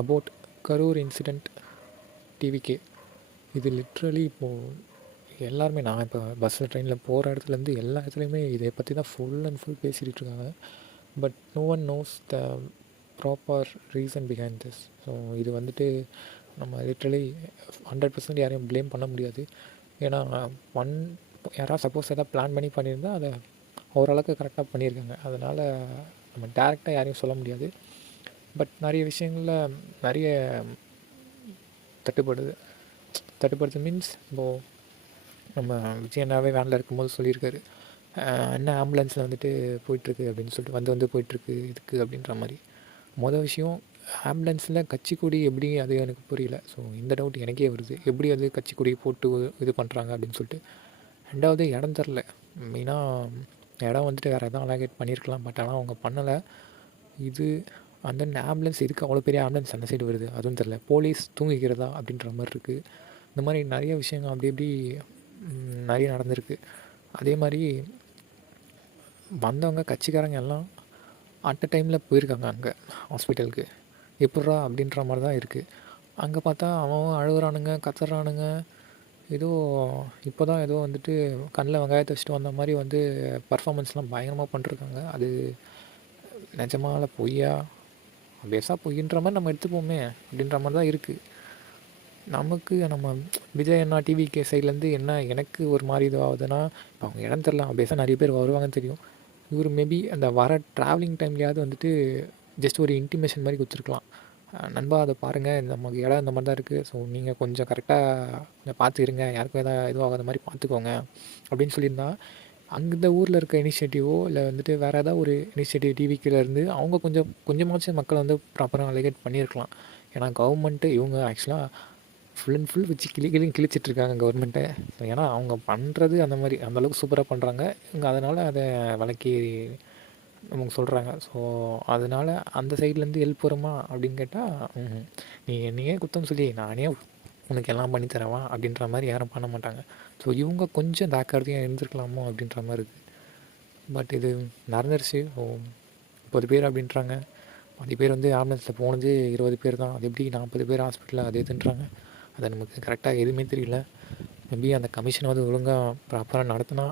About Karur incident TVK. இது literally இப்போது எல்லாருமே, நான் இப்போ பஸ்ஸில் ட்ரெயினில் போகிற இடத்துலேருந்து எல்லா இடத்துலையுமே இதை பற்றி தான் ஃபுல் அண்ட் ஃபுல் பேசிகிட்டு இருக்காங்க. But no one knows the proper reason behind this. So இது வந்துட்டு நம்ம லிட்ரலி 100% யாரையும் ப்ளேம் பண்ண முடியாது. ஏன்னா யாராவது சப்போஸ் எதாவது பிளான் பண்ணி பண்ணியிருந்தால் அதை ஓரளவுக்கு கரெக்டாக பண்ணியிருக்காங்க. அதனால் நம்ம டேரெக்டாக யாரையும் சொல்ல முடியாது. பட் நிறைய விஷயங்களில் நிறைய தட்டுப்படுது மீன்ஸ் இப்போது நம்ம விஜய் அண்ணாவே வேனில் இருக்கும்போது சொல்லியிருக்காரு, என்ன ஆம்புலன்ஸில் வந்துட்டு போயிட்டுருக்கு அப்படின்னு சொல்லிட்டு வந்து போயிட்டுருக்கு இதுக்கு அப்படின்ற மாதிரி. விஷயம், ஆம்புலன்ஸில் கட்சிக்கொடி எப்படி, அது எனக்கு புரியல. ஸோ இந்த டவுட் எனக்கே வருது, எப்படி அது கட்சிக்கொடியை போட்டு இது பண்ணுறாங்க அப்படின்னு சொல்லிட்டு. ரெண்டாவது, இடம் தரல. மெயினாக இடம் வந்துட்டு வேறு எதாவது அலோகேட் பண்ணியிருக்கலாம். பட் ஆனால் அவங்க பண்ணலை. இது அந்த ஆம்புலன்ஸ் எதுக்கு அவ்வளோ பெரிய ஆம்புலன்ஸ் அந்த சைடு வருது அதுவும் தெரில. போலீஸ் தூங்கிக்கிறதா அப்படின்ற மாதிரி இருக்குது. இந்த மாதிரி நிறைய விஷயங்கள் அப்படி நிறைய நடந்திருக்கு. அதே மாதிரி வந்தவங்க கட்சிக்காரங்க எல்லாம் அட் அ டைமில் போயிருக்காங்க அங்கே ஹாஸ்பிட்டலுக்கு. எப்பட்றா அப்படின்ற மாதிரி தான் இருக்குது. அங்கே பார்த்தா அவன் அழுகுறானுங்க, கத்துறானுங்க. ஏதோ இப்போ தான் ஏதோ வந்துட்டு கண்ணில் வெங்காயத்தை வச்சுட்டு வந்த மாதிரி வந்து பர்ஃபார்மன்ஸ்லாம் பயங்கரமாக பண்ணிருக்காங்க. அது நிஜமால பொய்யா, பேஸாக பொய்ன்ற மாதிரி நம்ம எடுத்துப்போமே அப்படின்ற மாதிரி தான் இருக்குது. நம்ம விஜய் அண்ணா டிவிகே சைட்லேருந்து என்ன எனக்கு ஒரு மாதிரி இதுவாகுதுன்னா, இப்போ அவங்க இடம் தெரில, பேஸாக நிறைய பேர் வருவாங்கன்னு தெரியும். இவர் மேபி அந்த வர ட்ராவலிங் டைம்லேயாவது வந்துட்டு ஜஸ்ட் ஒரு இன்டிமேஷன் மாதிரி கொடுத்துருக்கலாம். நண்பா அதை பாருங்கள், நமக்கு இடம் இந்த மாதிரி தான் இருக்குது, ஸோ நீங்கள் கொஞ்சம் கரெக்டாக பார்த்து இருங்க, யாருக்கும் எதாவது இதுவாகாத மாதிரி பார்த்துக்கோங்க அப்படின்னு சொல்லியிருந்தா, அந்த ஊரில் இருக்க இனிஷியேட்டிவோ இல்லை வந்துட்டு வேறு ஏதாவது ஒரு இனிஷியேட்டிவ் டிவிக்கிலேருந்து அவங்க கொஞ்சமாச்சும் மக்களை வந்து ப்ராப்பராக அலிகேட் பண்ணியிருக்கலாம். ஏன்னா கவர்மெண்ட்டு இவங்க ஆக்சுவலாக ஃபுல் அண்ட் ஃபுல் வச்சு கிழிச்சிட்ருக்காங்க கவர்மெண்ட்டை. ஏன்னா அவங்க பண்ணுறது அந்த மாதிரி அந்தளவுக்கு சூப்பராக பண்ணுறாங்க. இவங்க அதனால் அதை விளக்கி நமக்கு சொல்கிறாங்க. ஸோ அதனால் அந்த சைட்லேருந்து ஹெல்ப் வருமா அப்படின்னு கேட்டால், நீ என்னையே குத்தம் சொல்லி நானே உனக்கு எல்லாம் பண்ணித்தரவா அப்படின்ற மாதிரி யாரும் பண்ண மாட்டாங்க. ஸோ இவங்க கொஞ்சம் தாக்காரதையாக இருந்திருக்கலாமோ அப்படின்ற மாதிரி இருக்குது. பட் இது நடந்துருச்சு. ஸோ 30 பேர் அப்படின்றாங்க. 10 பேர் வந்து ஆம்புலன்ஸில் போனது 20 பேர் தான். அது எப்படி 40 பேர் ஹாஸ்பிட்டலில் அது இதுன்றாங்க. அது நமக்கு கரெக்டாக எதுவுமே தெரியல. மேபி அந்த கமிஷன் வந்து ஒழுங்காக ப்ராப்பராக நடத்தினா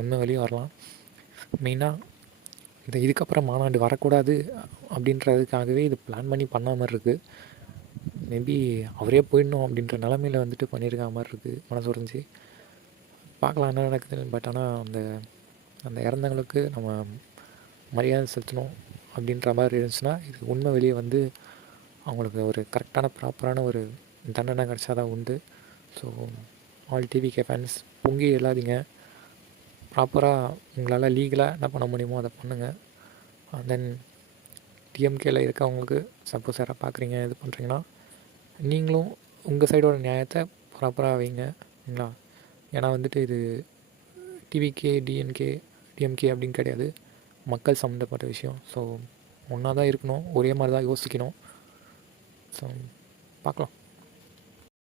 உண்மை வெளியே வரலாம். மெயினாக இதுக்கப்புறம் மாநாடு வரக்கூடாது அப்படின்றதுக்காகவே இது பிளான் பண்ணி பண்ண மாதிரி இருக்குது. மேபி அவரே போயிடணும் அப்படின்ற நிலமையில் வந்துட்டு பண்ணியிருக்க மாதிரி இருக்குது. மனசு உடைஞ்சி பார்க்கலாம் என்ன நடக்குதுன்னு. பட் ஆனால் அந்த இறந்தவங்களுக்கு நம்ம மரியாதை செலுத்தணும் அப்படின்ற மாதிரி இருந்துச்சுன்னா, இது உண்மை வெளியே வந்து அவங்களுக்கு ஒரு கரெக்டான ப்ராப்பரான ஒரு தண்டனை கிடச்சா தான் உண்டு. ஸோ ஆல் டிவிகே ஃபேன்ஸ் பொங்கி எழாதீங்க. ப்ராப்பராக உங்களால் லீகலாக என்ன பண்ண முடியுமோ அதை பண்ணுங்கள். தென் டிஎம்கேல இருக்கவங்களுக்கு சப்போஸ் யாராவது பார்க்குறீங்க இது பண்ணுறீங்கன்னா, நீங்களும் உங்கள் சைடோட நியாயத்தை ப்ராப்பராக வைங்களா. ஏன்னா வந்துட்டு இது டிவிகே டிஎம்கே அப்படின்னு கிடையாது, மக்கள் சம்மந்தப்பட்ட விஷயம். ஸோ ஒன்றா தான் இருக்கணும், ஒரே மாதிரி தான் யோசிக்கணும். ஸோ பார்க்கலாம்.